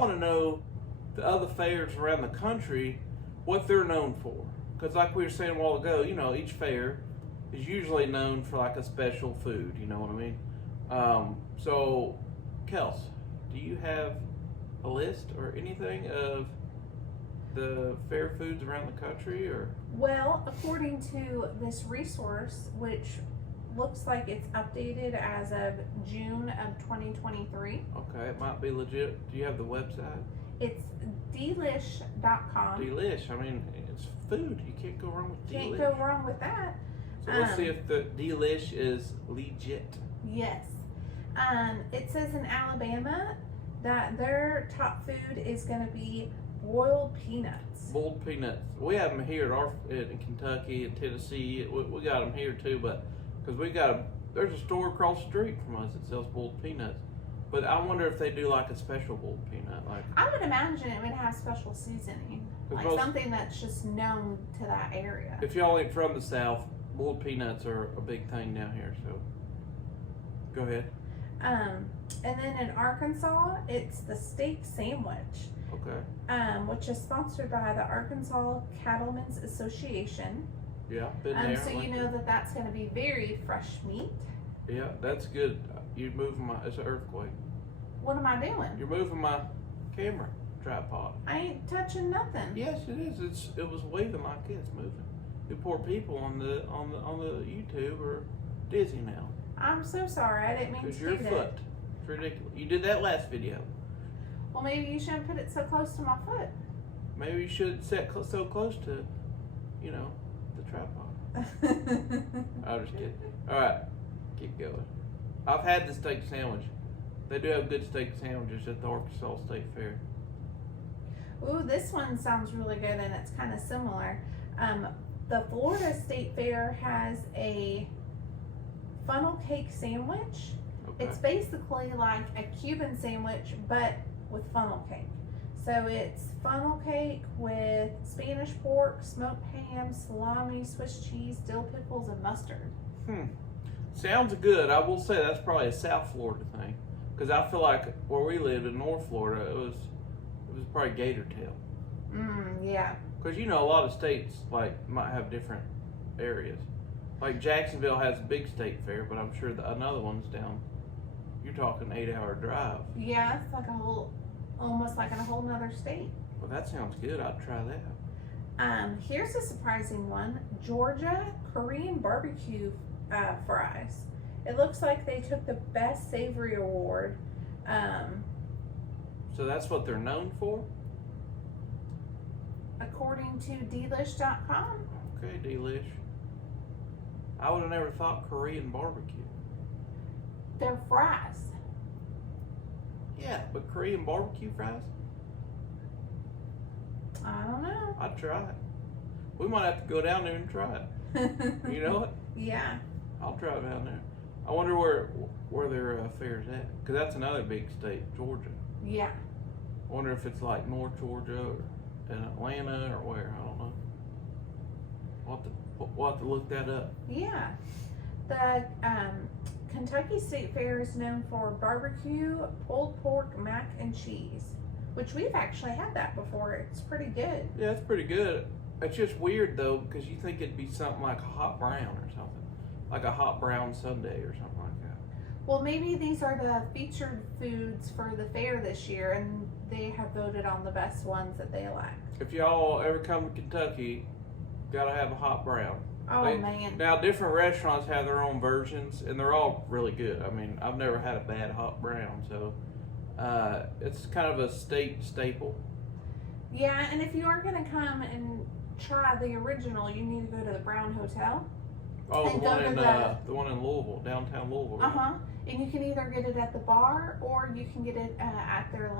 I want to know the other fairs around the country, what they're known for. Because like we were saying a while ago, each fair is usually known for like a special food, you know what I mean? So, Kels, do you have a list or anything of the fair foods around the country, or? Well, according to this resource, which looks like it's updated as of June of 2023. Okay, it might be legit. Do you have the website? It's delish.com. Delish. I mean, it's food. You can't go wrong with Delish. Can't go wrong with that. So let's see if the Delish is legit. Yes. It says in Alabama that their top food is going to be boiled peanuts. Boiled peanuts. We have them here in Kentucky and Tennessee. We got them here too, but because there's a store across the street from us that sells boiled peanuts. But I wonder if they do like a special boiled peanut. I would imagine it would have special seasoning, like something that's just known to that area. If y'all ain't from the South, boiled peanuts are a big thing down here. So go ahead. And then in Arkansas, it's the steak sandwich. Okay. Which is sponsored by the Arkansas Cattlemen's Association. Yeah, been there. So you know that's going to be very fresh meat. Yeah, that's good. You're moving it's an earthquake. What am I doing? You're moving my camera tripod. I ain't touching nothing. Yes, it is. It was waving like it's moving. The poor people on the YouTube are dizzy now. I'm so sorry. I didn't mean to do that. Because your foot. It's ridiculous. You did that last video. Well, maybe you shouldn't put it so close to my foot. Maybe you should set so close to, the tripod. I'm just kidding. All right, keep going. I've had the steak sandwich. They do have good steak sandwiches at the Arkansas State Fair. Ooh, this one sounds really good, and it's kind of similar. The Florida State Fair has a funnel cake sandwich. Okay. It's basically like a Cuban sandwich, but with funnel cake. So it's funnel cake with Spanish pork, smoked ham, salami, Swiss cheese, dill pickles, and mustard. Sounds good. I will say that's probably a South Florida thing, because I feel like where we lived in North Florida, it was probably gator tail. Yeah. Because a lot of states might have different areas. Like Jacksonville has a big state fair, but I'm sure another one's down. You're talking 8-hour drive. Yeah, it's like almost like in a whole nother state. Well, that sounds good. I'd try that. Here's a surprising one: Georgia Korean barbecue fries. It looks like they took the best savory award. So that's what they're known for? According to delish.com. Okay, Delish. I would have never thought Korean barbecue. They're fries. Yeah, but Korean barbecue fries? I don't know. I'd try it. We might have to go down there and try it. You know what? Yeah. I'll try it down there. I wonder where their fair's at, because that's another big state, Georgia. Yeah. I wonder if it's like North Georgia or in Atlanta or where. I don't know. We'll have to look that up. Yeah. The Kentucky State Fair is known for barbecue, pulled pork, mac and cheese, which we've actually had that before. It's pretty good. Yeah, it's pretty good. It's just weird though, because you think it'd be something like a hot brown or something, like a hot brown sundae or something like that. Well, maybe these are the featured foods for the fair this year, and they have voted on the best ones that they elect. If y'all ever come to Kentucky, gotta have a hot brown. Oh, man. Now, different restaurants have their own versions, and they're all really good. I mean, I've never had a bad hot brown, so it's kind of a state staple. Yeah, and if you are going to come and try the original, you need to go to the Brown Hotel. Oh, the one in Louisville, downtown Louisville. Right? And you can either get it at the bar, or you can get it at their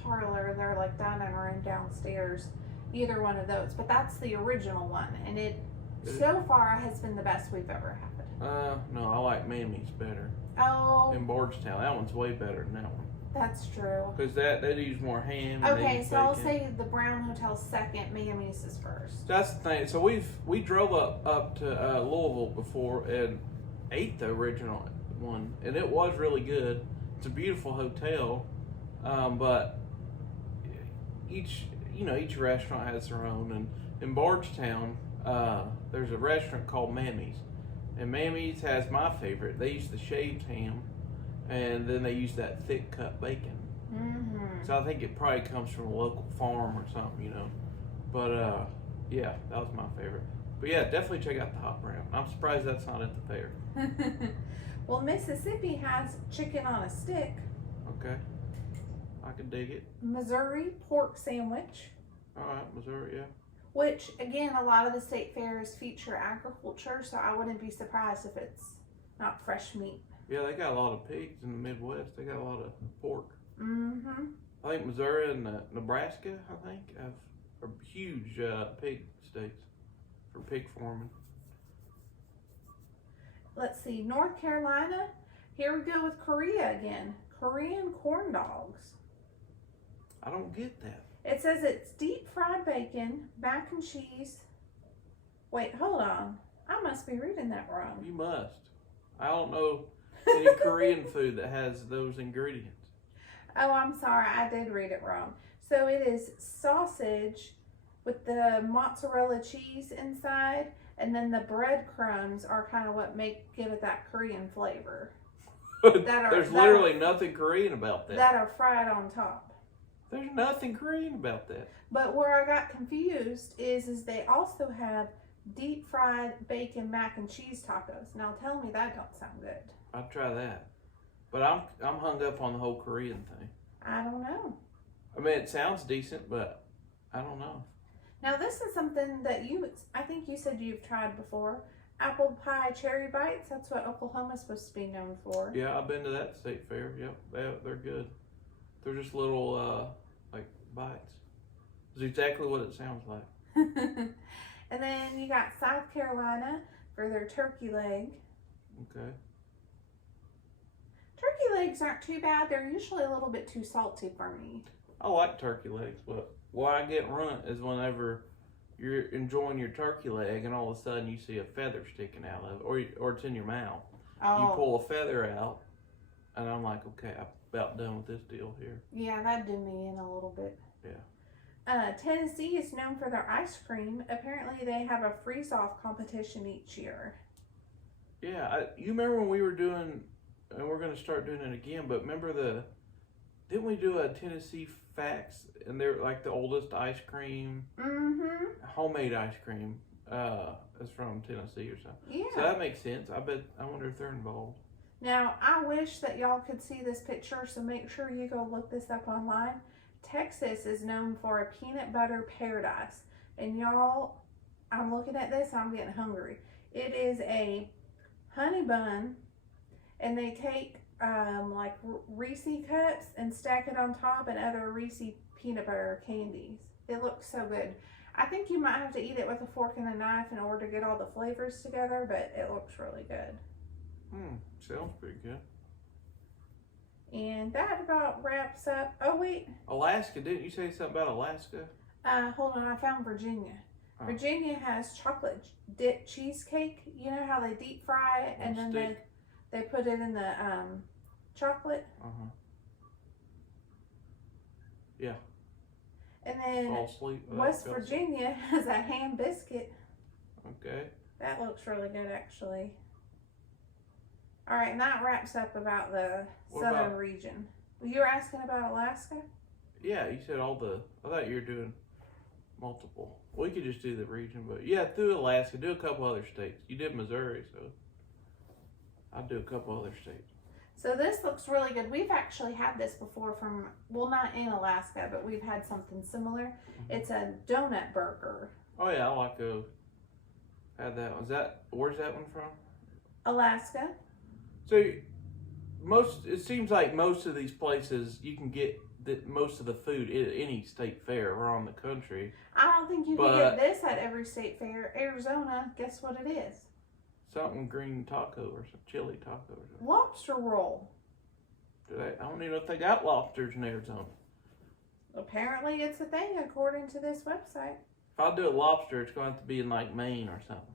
parlor, their dining room downstairs. Either one of those, but that's the original one, and it so far has been the best we've ever had. No, I like Mammy's better. Oh. In Bardstown, that one's way better than that one. That's true. Because they use more ham. Okay, so I'll say the Brown Hotel's second, Mammy's is first. That's the thing. So we drove up to Louisville before and ate the original one, and it was really good. It's a beautiful hotel, but each restaurant has their own. And in Bardstown, there's a restaurant called Mammy's, and Mammy's has my favorite. They use the shaved ham, and then they use that thick cut bacon. Mm-hmm. So I think it probably comes from a local farm or something, But yeah, that was my favorite. But yeah, definitely check out the hot brown. I'm surprised that's not at the fair. Well, Mississippi has chicken on a stick. Okay, I can dig it. Missouri pork sandwich. All right, Missouri, yeah. Which, again, a lot of the state fairs feature agriculture, so I wouldn't be surprised if it's not fresh meat. Yeah, they got a lot of pigs in the Midwest. They got a lot of pork. Mm-hmm. I think Missouri and Nebraska, are huge pig states for pig farming. Let's see, North Carolina. Here we go with Korea again. Korean corn dogs. I don't get that. It says it's deep fried bacon, mac and cheese. Wait, hold on. I must be reading that wrong. You must. I don't know any Korean food that has those ingredients. Oh, I'm sorry. I did read it wrong. So it is sausage with the mozzarella cheese inside, and then the breadcrumbs are kind of what give it that Korean flavor. There's literally nothing Korean about that. That are fried on top. There's nothing Korean about that. But where I got confused is they also have deep fried bacon mac and cheese tacos. Now tell me that don't sound good. I'll try that. But I'm hung up on the whole Korean thing. I don't know. I mean, it sounds decent, but I don't know. Now this is something that I think you said you've tried before. Apple pie cherry bites. That's what Oklahoma's supposed to be known for. Yeah, I've been to that state fair. Yep, they're good. They're just little like bites. It's exactly what it sounds like. And then you got South Carolina for their turkey leg. Okay. Turkey legs aren't too bad. They're usually a little bit too salty for me. I like turkey legs, but why I get runt is whenever you're enjoying your turkey leg and all of a sudden you see a feather sticking out of it, or it's in your mouth. Oh. You pull a feather out, and I'm like, okay, I'm about done with this deal here. Yeah, that'd do me in a little bit. Yeah. Tennessee is known for their ice cream. Apparently, they have a freeze-off competition each year. Yeah, you remember when we were doing, and we're going to start doing it again, but remember didn't we do a Tennessee Facts, and they're like the oldest ice cream, homemade ice cream, is from Tennessee or something. Yeah. So that makes sense. I wonder if they're involved. Now, I wish that y'all could see this picture, so make sure you go look this up online. Texas is known for a peanut butter paradise. And y'all, I'm looking at this, I'm getting hungry. It is a honey bun, and they take like Reese cups and stack it on top and other Reese peanut butter candies. It looks so good. I think you might have to eat it with a fork and a knife in order to get all the flavors together, but it looks really good. Sounds pretty good. And that about wraps up. Oh, wait. Alaska, didn't you say something about Alaska? Hold on, I found Virginia. Oh. Virginia has chocolate dip cheesecake. You know how they deep fry it and then they put it in the chocolate? Uh-huh. Yeah. And then Fall asleep. West Virginia has a ham biscuit. Okay. That looks really good, actually. All right, and that wraps up about the southern region. You were asking about Alaska? Yeah, you said I thought you were doing multiple. We could just do the region, but yeah, through Alaska, do a couple other states. You did Missouri, so I'll do a couple other states. So this looks really good. We've actually had this before not in Alaska, but we've had something similar. Mm-hmm. It's a donut burger. Oh yeah, I like to have that one. Where's that one from? Alaska. So it seems like most of these places you can get most of the food at any state fair around the country. I don't think you can get this at every state fair. Arizona, guess what it is? Something green taco or some chili taco or something. Lobster roll. I don't even know if they got lobsters in Arizona. Apparently it's a thing according to this website. If I do a lobster, it's going to have to be in like Maine or something.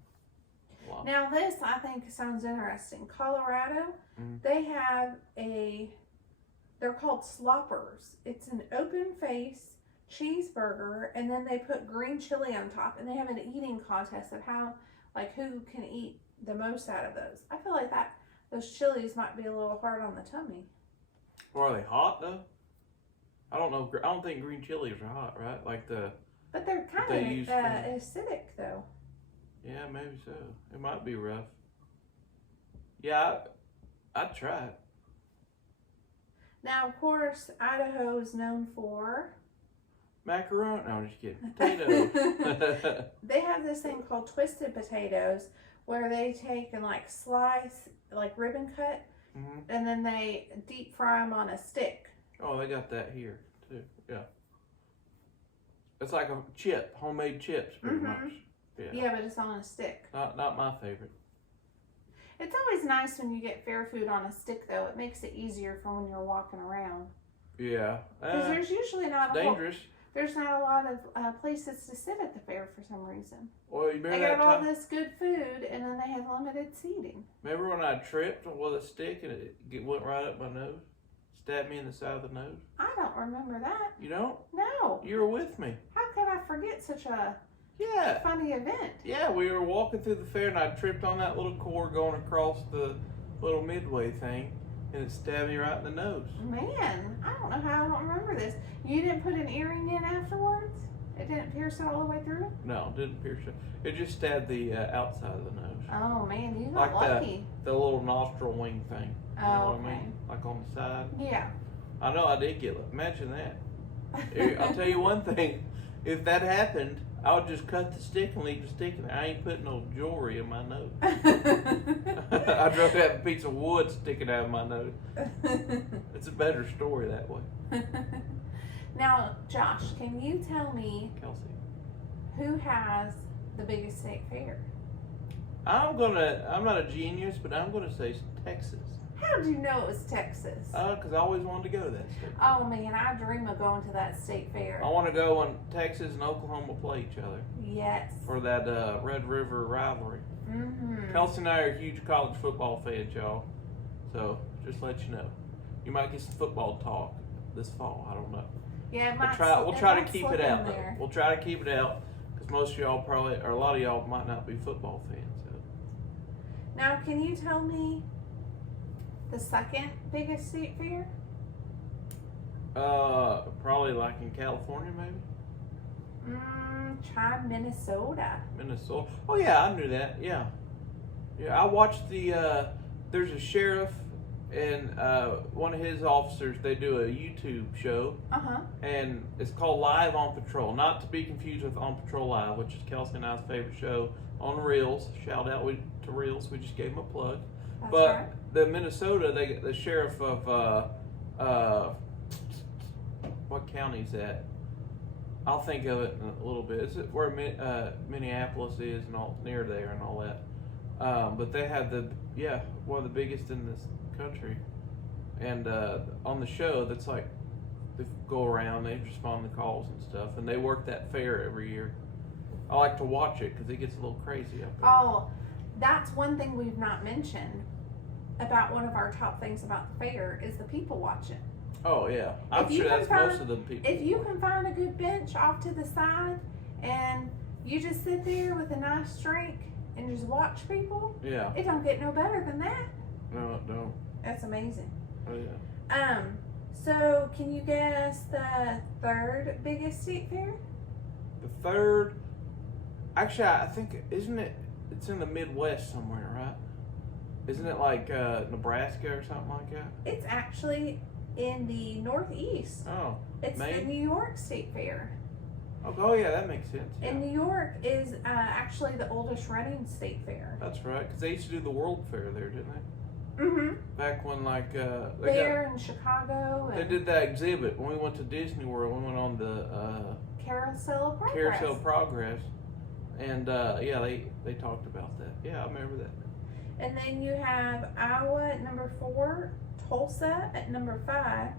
Lobster. Now this I think sounds interesting. Colorado, they have they're called sloppers. It's an open face cheeseburger, and then they put green chili on top, and they have an eating contest of how, like, who can eat the most out of those. I feel like those chilies might be a little hard on the tummy. Well, are they hot though? I don't know. I don't think green chilies are hot, right? Like the. But they're kind of acidic though. Yeah, maybe so. It might be rough. Yeah, I'd try it. Now, of course, Idaho is known for macaroni. No, I'm just kidding. Potatoes. They have this thing called twisted potatoes, where they take and like slice, like ribbon cut, and then they deep fry them on a stick. Oh, they got that here too. Yeah. It's like a chip, homemade chips, pretty much. Yeah, but it's on a stick. Not my favorite. It's always nice when you get fair food on a stick, though. It makes it easier for when you're walking around. Yeah. Because there's usually not dangerous. There's not a lot of places to sit at the fair for some reason. Well, you remember they got all this good food, and then they have limited seating. Remember when I tripped with a stick and it went right up my nose? Stabbed me in the side of the nose? I don't remember that. You don't? No. You were with me. How could I forget such a funny event? Yeah, we were walking through the fair and I tripped on that little cord going across the little midway thing and it stabbed me right in the nose. Man, I don't know how I don't remember this. You didn't put an earring in afterwards? It didn't pierce it all the way through? No, it didn't pierce it. It just stabbed the outside of the nose. Oh man, you like got lucky. The little nostril wing thing. You know what I mean? Like on the side. Yeah. I know I did get it. Imagine that. I'll tell you one thing. If that happened, I would just cut the stick and leave the stick in there. I ain't putting no jewelry in my nose. I'd rather have a piece of wood sticking out of my nose. It's a better story that way. Now, Josh, can you tell me Kelsey, who has the biggest state fair? I'm not a genius, but I'm gonna say Texas. How did you know it was Texas? Because I always wanted to go to that state. Oh man, I dream of going to that state fair. I want to go when Texas and Oklahoma play each other. Yes. For that Red River rivalry. Kelsey and I are huge college football fans, y'all. So just let you know, you might get some football talk this fall. I don't know. Yeah, we'll try to keep it out though. We'll try to keep it out because most of y'all probably, or a lot of y'all might not be football fans. So. Now, can you tell me the second biggest state fair? Probably like in California, maybe. Try Minnesota. Minnesota. Oh yeah, I knew that. Yeah. I watched the. There's a sheriff and one of his officers. They do a YouTube show. And it's called Live on Patrol. Not to be confused with On Patrol Live, which is Kelsey and I's favorite show on Reels. Shout out to Reels. We just gave them a plug. That's but right. the Minnesota, the sheriff of what county is that? I'll think of it in a little bit. Is it where Minneapolis is and all near there and all that? But they have one of the biggest in this country. And on the show, that's like they go around, they respond to calls and stuff, and they work that fair every year. I like to watch it because it gets a little crazy up there. Oh, that's one thing we've not mentioned about one of our top things about the fair is the people watching. Oh yeah, I'm sure that's most of the people. If you can find a good bench off to the side and you just sit there with a nice drink and just watch people, it don't get no better than that. No, it don't. That's amazing. Oh yeah. So can you guess the third biggest state fair? The third, actually, I think it's in the Midwest somewhere, right? Isn't it like Nebraska or something like that? It's actually in the Northeast. Oh, it's Maine? the New York State Fair. Oh yeah, that makes sense. Yeah. And New York is actually the oldest running state fair. That's right, because they used to do the World Fair there, didn't they? Back when in Chicago. They did that exhibit when we went to Disney World. We went on the Carousel of Progress. Carousel of Progress, and they talked about that. Yeah, I remember that. And then you have Iowa at number 4, Tulsa at number 5,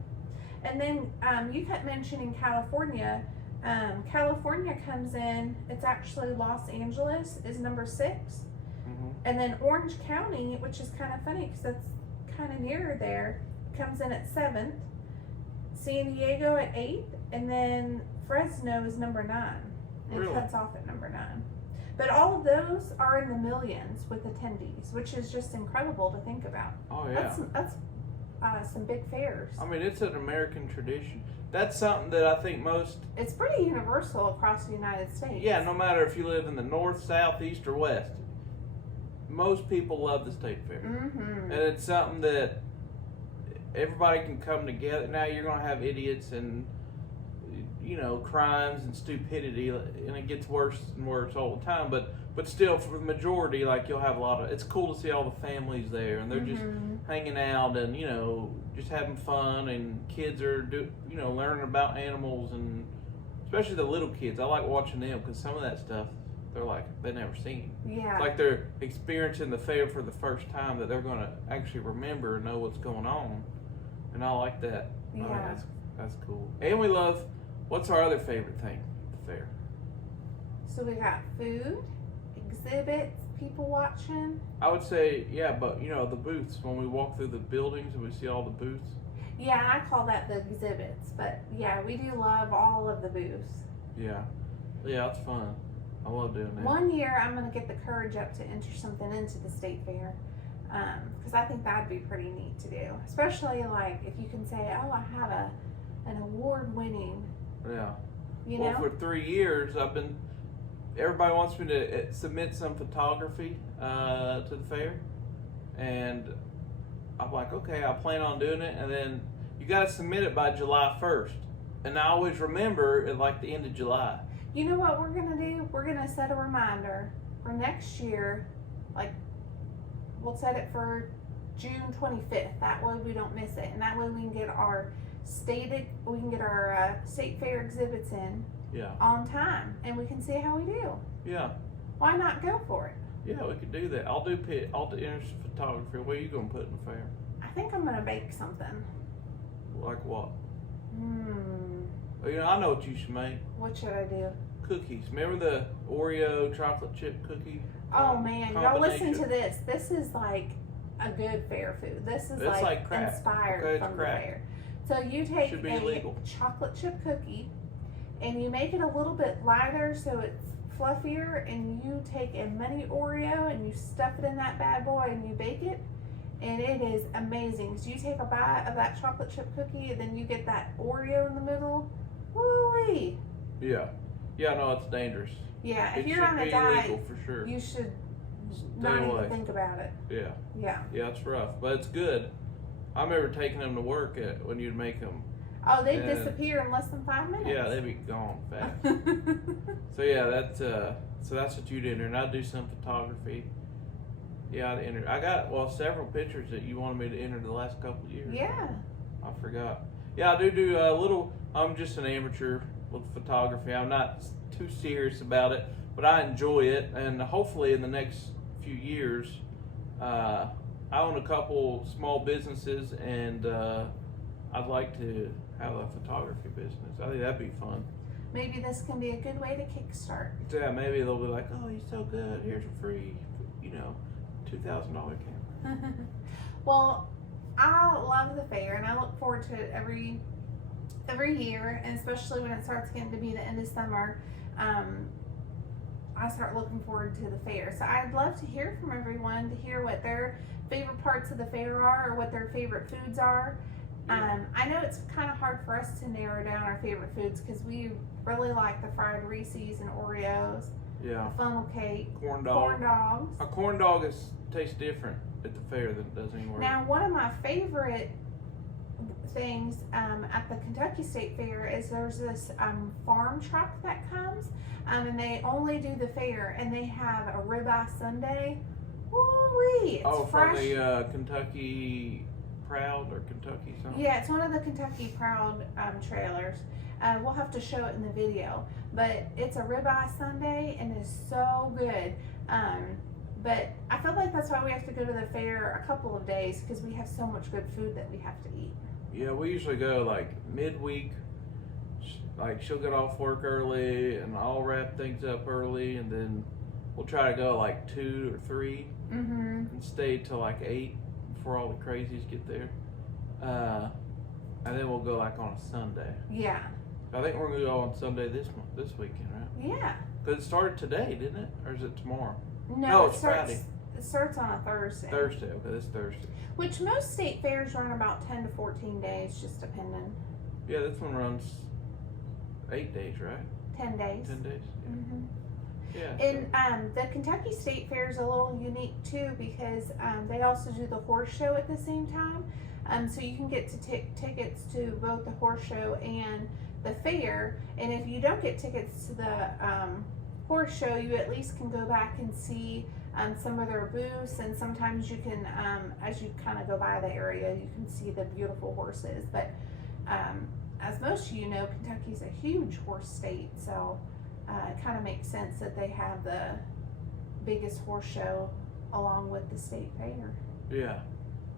and then you kept mentioning California. California comes in. It's actually Los Angeles is number 6. And then Orange County, which is kind of funny because that's kind of nearer there, comes in at 7th. San Diego at 8th, and then Fresno is number 9. It Really? cuts off at number 9. But all of those are in the millions with attendees, which is just incredible to think about. Oh yeah. That's some big fairs. I mean, it's an American tradition. That's something that I think most. It's pretty universal across the United States. Yeah, no matter if you live in the north, south, east, or west, most people love the state fair, Mm-hmm. and it's something that everybody can come together. Now you're gonna have idiots and crimes and stupidity, and it gets worse and worse all the time. But still, for the majority, like you'll have a lot of. It's cool to see all the families there, and they're just hanging out and just having fun, and kids are learning about animals, and especially the little kids. I like watching them because some of that stuff they've never seen. Yeah. It's like they're experiencing the fair for the first time, that they're going to actually remember and know what's going on, and I like that. Yeah. I mean, that's cool. And we love. What's our other favorite thing at the fair? So we got food, exhibits, people watching. I would say, yeah, but the booths, when we walk through the buildings and we see all the booths. Yeah, and I call that the exhibits. But yeah, we do love all of the booths. Yeah, it's fun. I love doing that. One year I'm going to get the courage up to enter something into the state fair. Because I think that'd be pretty neat to do. Especially like if you can say, oh, I have an award-winning. Yeah. Well, for 3 years, everybody wants me to submit some photography to the fair. And I'm like, okay, I plan on doing it. And then you got to submit it by July 1st. And I always remember at like the end of July. You know what we're going to do? We're going to set a reminder for next year. Like, we'll set it for June 25th. That way we don't miss it. And that way we can get our state fair exhibits in on time, and we can see how we do. Yeah. Why not go for it? Yeah, we could do that. I'll do photography. What are you gonna put in the fair? I think I'm gonna bake something. Like what? Well, I know what you should make. What should I do? Cookies. Remember the Oreo chocolate chip cookie? Oh man, y'all listen to this. This is like a good fair food. This is like inspired from the fair. So you take a chocolate chip cookie and you make it a little bit lighter so it's fluffier, and you take a mini Oreo and you stuff it in that bad boy and you bake it, and it is amazing. So you take a bite of that chocolate chip cookie and then you get that Oreo in the middle. Woo-wee! Yeah. Yeah, no, it's dangerous. Yeah, if you're on a diet, illegal for sure. You should not even think about it. Yeah. Yeah. Yeah, it's rough, but it's good. I remember taking them to work when you'd make them. Oh, they disappear in less than 5 minutes. Yeah, they'd be gone fast. So yeah, that's what you'd enter, and I'd do some photography. Yeah, I'd enter. I got several pictures that you wanted me to enter the last couple of years. Yeah. I forgot. Yeah, I do a little. I'm just an amateur with photography. I'm not too serious about it, but I enjoy it, and hopefully in the next few years, I own a couple small businesses, and I'd like to have a photography business. I think that'd be fun. Maybe this can be a good way to kickstart. Yeah, maybe they'll be like, oh, he's so good. Here's a free, $2,000 camera. Well, I love the fair, and I look forward to it every year, and especially when it starts getting to be the end of summer. I start looking forward to the fair. So I'd love to hear from everyone, to hear what their favorite parts of the fair are, or what their favorite foods are. I know it's kind of hard for us to narrow down our favorite foods because we really like the fried Reese's and Oreos, the funnel cake, corn dogs. A corn dog tastes different at the fair than it does anywhere. Now, one of my favorite things at the Kentucky State Fair is there's this farm truck that comes, and they only do the fair, and they have a ribeye sundae. Woo-wee! It's fresh. From the Kentucky Proud or Kentucky something? Yeah, it's one of the Kentucky Proud trailers. We'll have to show it in the video, but it's a ribeye sundae and it's so good. But I feel like that's why we have to go to the fair a couple of days, because we have so much good food that we have to eat. Yeah, we usually go like midweek. Like she'll get off work early and I'll wrap things up early, and then we'll try to go like 2 or 3 and stay till like 8 before all the crazies get there. And then we'll go like on a Sunday. Yeah. I think we're gonna go on Sunday this weekend, right? Yeah. Because it started today, didn't it? Or is it tomorrow? No, it's Friday. It starts on a Thursday. Thursday, okay, this Thursday. Which most state fairs run about 10 to 14 days, just depending. Yeah, this one runs 8 days, right? 10 days. 10 days. Yeah. Mm-hmm. Yeah. And the Kentucky State Fair is a little unique too because they also do the horse show at the same time. So you can get to tickets to both the horse show and the fair. And if you don't get tickets to the horse show, you at least can go back and see some of their booths. And sometimes you can, as you kind of go by the area, you can see the beautiful horses. But as most of you know, Kentucky's a huge horse state, so it kind of makes sense that they have the biggest horse show along with the state fair. Yeah.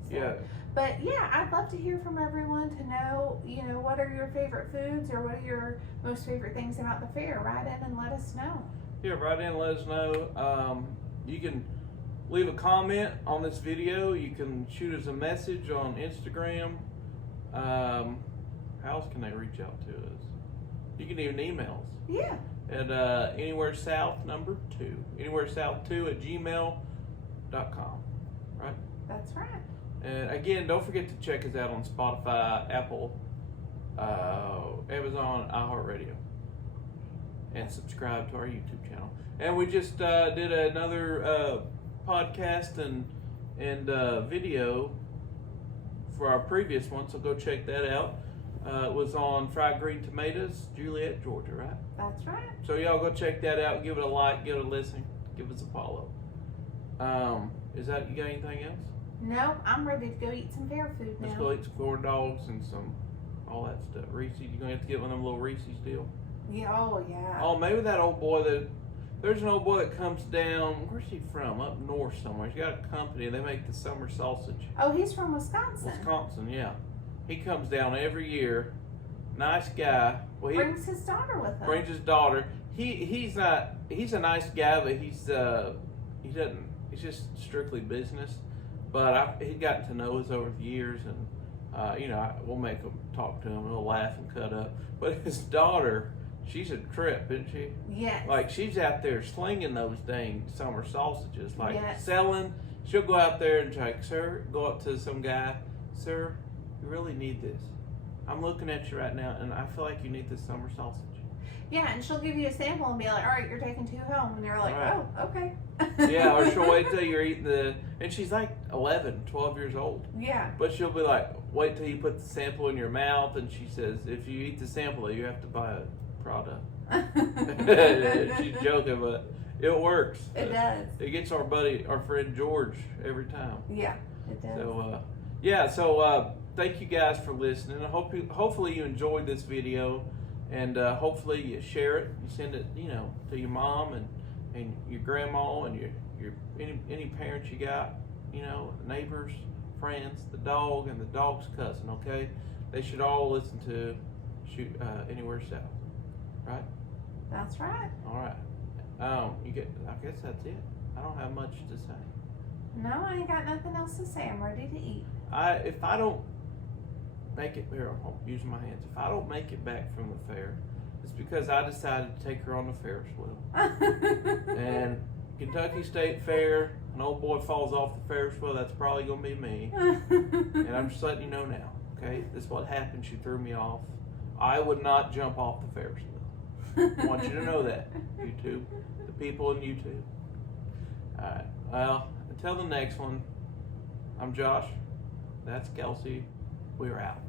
So, Yeah. But yeah, I'd love to hear from everyone to know, what are your favorite foods or what are your most favorite things about the fair. Write in and let us know. Yeah, write in and let us know. You can leave a comment on this video. You can shoot us a message on Instagram. How else can they reach out to us? You can even email us. Yeah. At anywhere south 2, anywhere south 2 at gmail.com, right? That's right. And again, don't forget to check us out on Spotify, Apple, Amazon, iHeartRadio, and subscribe to our YouTube channel. And we just did another podcast and video for our previous one, so go check that out. It was on fried green tomatoes, Juliet, Georgia, right? That's right. So y'all go check that out. Give it a like, give it a listen, give us a follow. You got anything else? No, I'm ready to go eat some fair food now. Let's go eat some corn dogs and all that stuff. Reese's, you're gonna have to get one of them little Reese's deal. Yeah, oh yeah. Oh, maybe that old boy there's an old boy that comes down, where's he from? Up north somewhere. He's got a company, they make the summer sausage. Oh, he's from Wisconsin. Wisconsin, yeah. He comes down every year. Nice guy. Well, Brings his daughter with him. Brings his daughter. He's a nice guy, but he's just strictly business. But he's gotten to know us over the years, and we'll make him talk to him, and we'll laugh and cut up. But his daughter, she's a trip, isn't she? Yes. Like, she's out there slinging those dang summer sausages, like yes. selling. She'll go out there and like, sir, go up to some guy, sir, you really need this. I'm looking at you right now, and I feel like you need this summer sausage. Yeah, and she'll give you a sample and be like, all right, you're taking 2 home. And you're like, right. Oh, okay. Yeah, or she'll wait till you're eating and she's like 11, 12 years old. Yeah. But she'll be like, wait till you put the sample in your mouth, and she says, if you eat the sample, you have to buy a product. She's joking, but it works. It does. It gets our friend George every time. Yeah, it does. So, thank you guys for listening. Hopefully you enjoyed this video, and hopefully you share it. You send it, to your mom and your grandma and your any parents you got, neighbors, friends, the dog, and the dog's cousin. Okay, they should all listen to Anywhere South, right? That's right. All right. I guess that's it. I don't have much to say. No, I ain't got nothing else to say. I'm ready to eat. If I don't make it here, I'm using my hands. If I don't make it back from the fair, it's because I decided to take her on the Ferris wheel. And Kentucky State Fair, an old boy falls off the Ferris wheel, that's probably going to be me. And I'm just letting you know now, okay? This is what happened. She threw me off. I would not jump off the Ferris wheel. I want you to know that, YouTube, the people in YouTube. All right. Well, until the next one, I'm Josh. That's Kelsey. We're out.